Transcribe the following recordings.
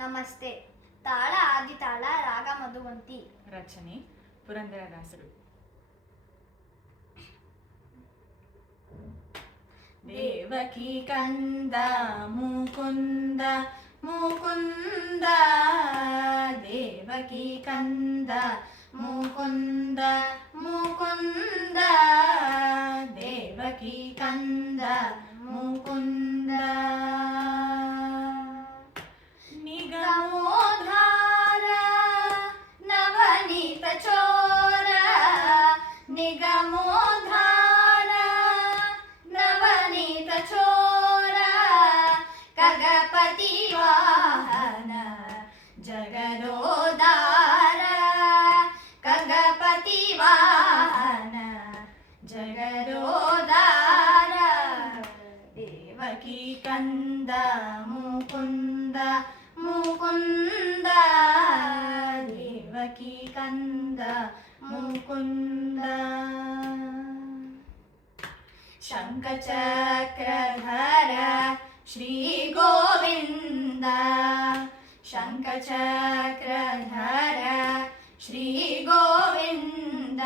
ನಮಸ್ತೆ. ತಾಳ ಆದಿತಾಳ ರಾಗ ಮಧುವಂತಿ. ರಚನೆ ಪುರಂದರದಾಸರು. ದೇವಕಿ ಕಂದ ಮುಕುಂದ ಮುಕುಂದ, ದೇವಕಿ ಕಂದ ಮುಕುಂದ ಮುಕುಂದ, ದೇವಕಿ ಕಂದ ಮುಕುಂದ. ನಿಗಮೋದ್ಧಾರ ನವನೀತ ಚೋರ, ನಿಗಮೋದ್ಧಾರ ನವನೀತ ಚೋರ, ಖಗಪತಿ ವಾಹನ ಜಗದೋದಾರ, ಖಗಪತಿ ವಾಹನ ಜಗದೋದಾರ. ದೇವಕಿ ಕಂದ ಮುಕುಂದ ಮುಕುಂದ, ದೇವಕಿ ಕಂದ ಮುಕುಂದ. ಶಂಖಚಕ್ರಧರ ಶ್ರೀ ಗೋವಿಂದ, ಶಂಖಚಕ್ರಧರ ಶ್ರೀ ಗೋವಿಂದ.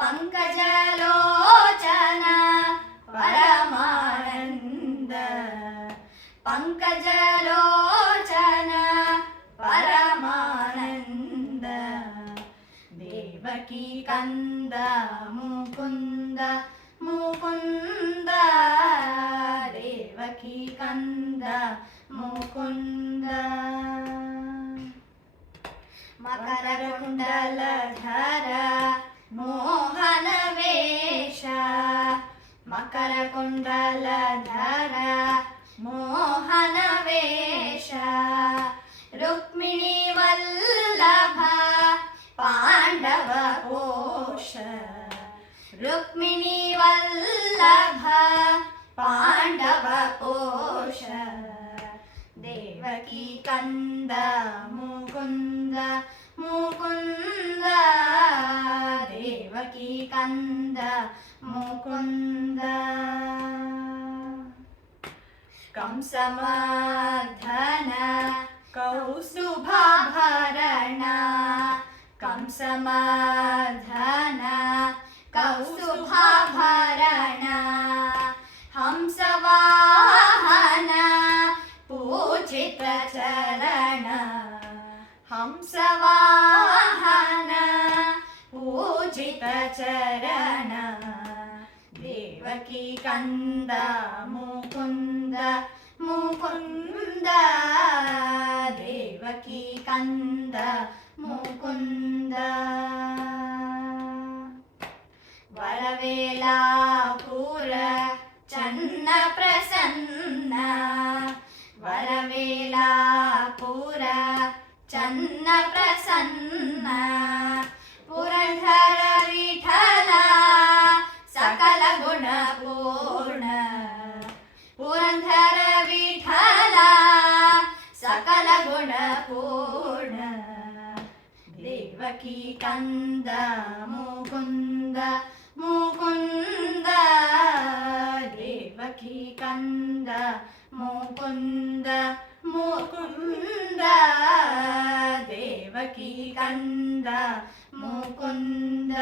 ಪಂಕಜಲೋಚನ ಪರಮಾನಂದ, ಪಂಕಜಲೋಚನ ಪರಮಾನಂದ. ದೇವಕಿ ಕಂದ ಮುಕುಂದ ಮುಕುಂದ, ದೇವಕಿ ಕಂದ ಮುಕುಂದ. ಮಕರ ಕುಂಡಲಧರ ಮೋಹನ ವೇಷ, ಮಕರ ಕುಂಡಲಧರ ಮೋಹನ ವೇಷ. ರುಕ್ಮಿಣಿ ವಲ್ಲಭ ಪಾಂಡವ ಕೋಶ, ರುಕ್ಮಿಣಿ ವಲ್ಲಭ ಪಾಂಡವ ಕೋಶ. ದೇವಕಿ ಕಂದ ಮುಕುಂದ ಮುಕುಂದ, ದೇವಕಿ ಕಂದ ಮುಕುಂದ. ಕಂಸಮರ್ಧನ ಕೌಸ್ತುಭಾಭರಣ, ಕಂಸಮರ್ಧನ ಕೌಸ್ತುಭಾಭರಣ. ಹಂಸವಾಹನ ಪೂಜಿತ ಚರಣ, ಹಂಸವಾಹನ ಪೂಜಿತ ಚರಣ. ದೇವಕಿ ಕಂದ ಮುಕುಂದ ಮುಕುಂದ, ದೇವಕಿ ಕಂದ ಮುಕುಂದ. ವರವೇಲಾಪುರ ಚನ್ನ ಪ್ರಸನ್ನ, ವರವೇಲಾಪುರ ಚನ್ನ ಪ್ರಸನ್ನ. ಪುರಂದರ ವಿಠಲ ಸಕಲ ಗುಣ ಪೂರ್ಣ, ಪುರಂದರ ವಿಠಲ ಸಕಲ ಗುಣ ಪೂರ್ಣ. ದೇವಕಿ ಕಂದ ಮುಕುಂದ ಮುಕುಂದ, ದೇವಕಿ ಕಂದ ಮುಕುಂದ ಮುಕುಂದ, ದೇವಕಿ ಕಂದ ಮುಕುಂದ.